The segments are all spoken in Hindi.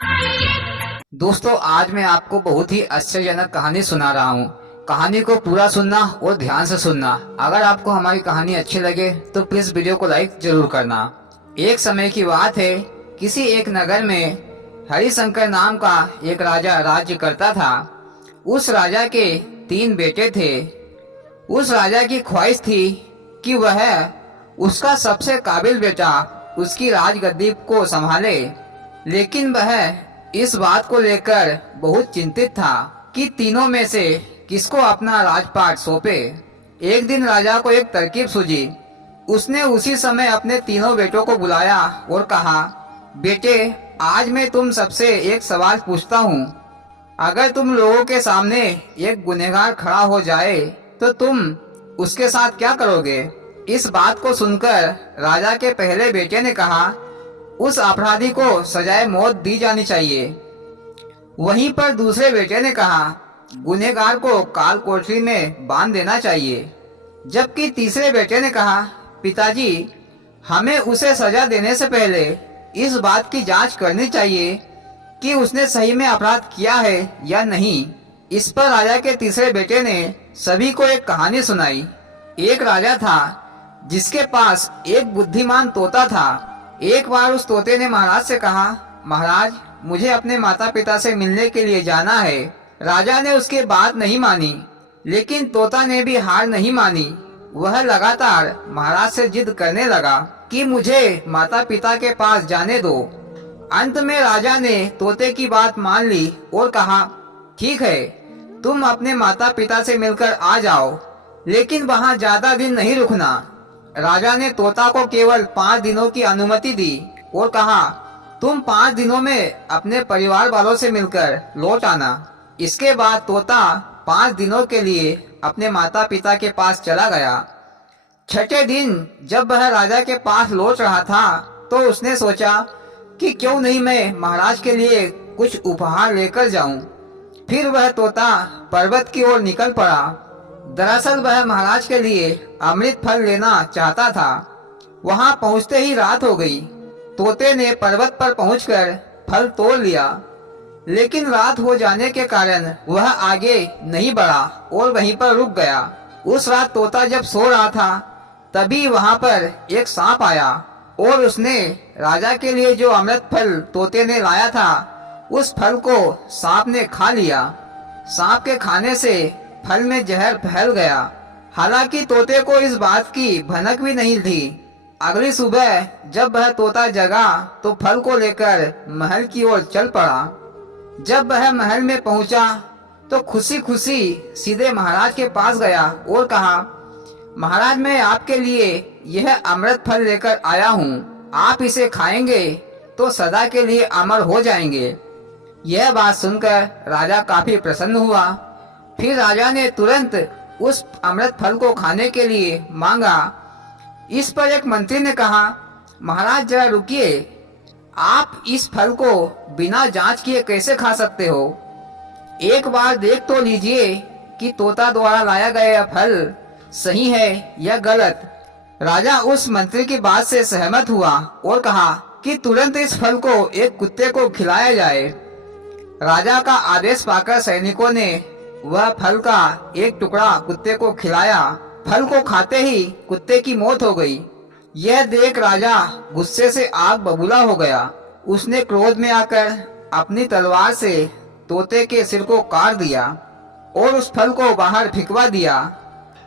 दोस्तों, आज मैं आपको बहुत ही आश्चर्यजनक कहानी सुना रहा हूँ। कहानी को पूरा सुनना और ध्यान से सुनना। अगर आपको हमारी कहानी अच्छी लगे तो प्लीज वीडियो को लाइक जरूर करना। एक समय की बात है, किसी एक नगर में हरिशंकर नाम का एक राजा राज्य करता था। उस राजा के 3 बेटे थे। उस राजा की ख्वाहिश थी कि वह उसका सबसे काबिल बेटा उसकी राजगद्दी को संभाले, लेकिन वह इस बात को लेकर बहुत चिंतित था कि तीनों में से किसको अपना राजपाट सौंपे। एक दिन राजा को एक तरकीब सूझी। उसने उसी समय अपने तीनों बेटों को बुलाया और कहा, बेटे, आज मैं तुम सबसे एक सवाल पूछता हूँ। अगर तुम लोगों के सामने एक गुनहगार खड़ा हो जाए तो तुम उसके साथ क्या करोगे? इस बात को सुनकर राजा के पहले बेटे ने कहा, उस अपराधी को सजाए मौत दी जानी चाहिए। वहीं पर दूसरे बेटे ने कहा, गुनहगार को काल कोठरी में बांध देना चाहिए। जबकि तीसरे बेटे ने कहा, पिताजी, हमें उसे सजा देने से पहले इस बात की जांच करनी चाहिए कि उसने सही में अपराध किया है या नहीं। इस पर राजा के तीसरे बेटे ने सभी को एक कहानी सुनाई। एक राजा था जिसके पास एक बुद्धिमान तोता था। एक बार उस तोते ने महाराज से कहा, महाराज, मुझे अपने माता पिता से मिलने के लिए जाना है। राजा ने उसकी बात नहीं मानी, लेकिन तोता ने भी हार नहीं मानी। वह लगातार महाराज से जिद करने लगा कि मुझे माता पिता के पास जाने दो। अंत में राजा ने तोते की बात मान ली और कहा, ठीक है, तुम अपने माता पिता से मिलकर आ जाओ, लेकिन वहाँ ज्यादा दिन नहीं रुकना। राजा ने तोता को केवल 5 दिनों की अनुमति दी और कहा, तुम 5 दिनों में अपने परिवार वालों से मिलकर लौट आना। इसके बाद तोता 5 दिनों के लिए अपने माता पिता के पास चला गया। छठे दिन जब वह राजा के पास लौट रहा था तो उसने सोचा कि क्यों नहीं मैं महाराज के लिए कुछ उपहार लेकर जाऊं। फिर वह तोता पर्वत की ओर निकल पड़ा। दरअसल वह महाराज के लिए अमृत फल लेना चाहता था। वहां पहुंचते ही रात हो गई। तोते ने पर्वत पर पहुंचकर फल तोड़ लिया, लेकिन रात हो जाने के कारण वह आगे नहीं बढ़ा और वहीं पर रुक गया। उस रात तोता जब सो रहा था तभी वहां पर एक सांप आया और उसने राजा के लिए जो अमृत फल तोते ने लाया था उस फल को सांप ने खा लिया। सांप के खाने से फल में जहर फैल गया। हालांकि तोते को इस बात की भनक भी नहीं थी। अगली सुबह जब वह तोता जगा तो फल को लेकर महल की ओर चल पड़ा। जब वह महल में पहुंचा तो खुशी खुशी सीधे महाराज के पास गया और कहा, महाराज, मैं आपके लिए यह अमृत फल लेकर आया हूँ। आप इसे खाएंगे तो सदा के लिए अमर हो जाएंगे। यह बात सुनकर राजा काफी प्रसन्न हुआ। फिर राजा ने तुरंत उस अमृत फल को खाने के लिए मांगा। इस पर एक मंत्री ने कहा, महाराज, जरा रुकिए, आप इस फल को बिना जांच किए कैसे खा सकते हो? एक बार देख तो लीजिए कि तोता द्वारा लाया गया फल सही है या गलत। राजा उस मंत्री की बात से सहमत हुआ और कहा कि तुरंत इस फल को एक कुत्ते को खिलाया जाए। राजा का आदेश पाकर सैनिकों ने वह फल का एक टुकड़ा कुत्ते को खिलाया। फल को खाते ही कुत्ते की मौत हो गई। यह देख राजा गुस्से से आग बबूला हो गया। उसने क्रोध में आकर अपनी तलवार से तोते के सिर को काट दिया और उस फल को बाहर फेंकवा दिया।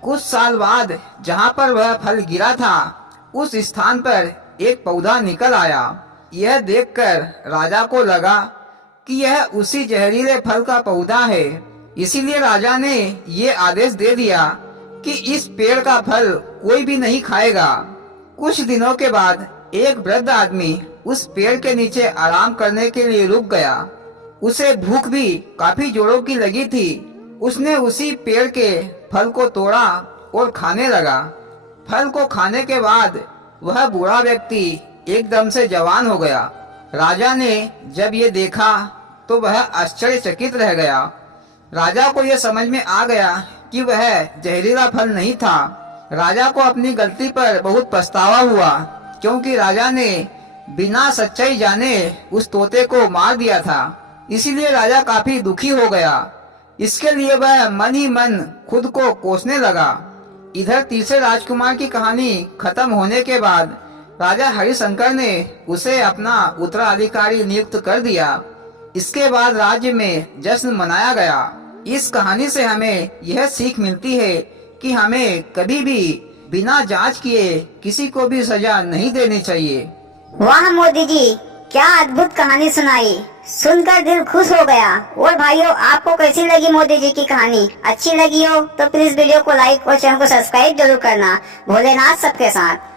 कुछ साल बाद जहाँ पर वह फल गिरा था उस स्थान पर एक पौधा निकल आया। यह देखकर राजा को लगा कि यह उसी जहरीले फल का पौधा है। इसीलिए राजा ने ये आदेश दे दिया कि इस पेड़ का फल कोई भी नहीं खाएगा। कुछ दिनों के बाद एक वृद्ध आदमी उस पेड़ के नीचे आराम करने के लिए रुक गया। उसे भूख भी काफी जोरों की लगी थी। उसने उसी पेड़ के फल को तोड़ा और खाने लगा। फल को खाने के बाद वह बूढ़ा व्यक्ति एकदम से जवान हो गया। राजा ने जब ये देखा तो वह आश्चर्यचकित रह गया। राजा को यह समझ में आ गया कि वह जहरीला फल नहीं था। राजा को अपनी गलती पर बहुत पछतावा हुआ, क्योंकि राजा ने बिना सच्चाई जाने उस तोते को मार दिया था। इसीलिए राजा काफी दुखी हो गया। इसके लिए वह मन ही मन खुद को कोसने लगा। इधर तीसरे राजकुमार की कहानी खत्म होने के बाद राजा हरिशंकर ने उसे अपना उत्तराधिकारी नियुक्त कर दिया। इसके बाद राज्य में जश्न मनाया गया। इस कहानी से हमें यह सीख मिलती है कि हमें कभी भी बिना जांच किए किसी को भी सजा नहीं देनी चाहिए। वाह मोदी जी, क्या अद्भुत कहानी सुनाई, सुनकर दिल खुश हो गया। और भाइयों, आपको कैसी लगी मोदी जी की कहानी? अच्छी लगी हो तो प्लीज वीडियो को लाइक और चैनल को सब्सक्राइब जरूर करना। भोलेनाथ सबके साथ।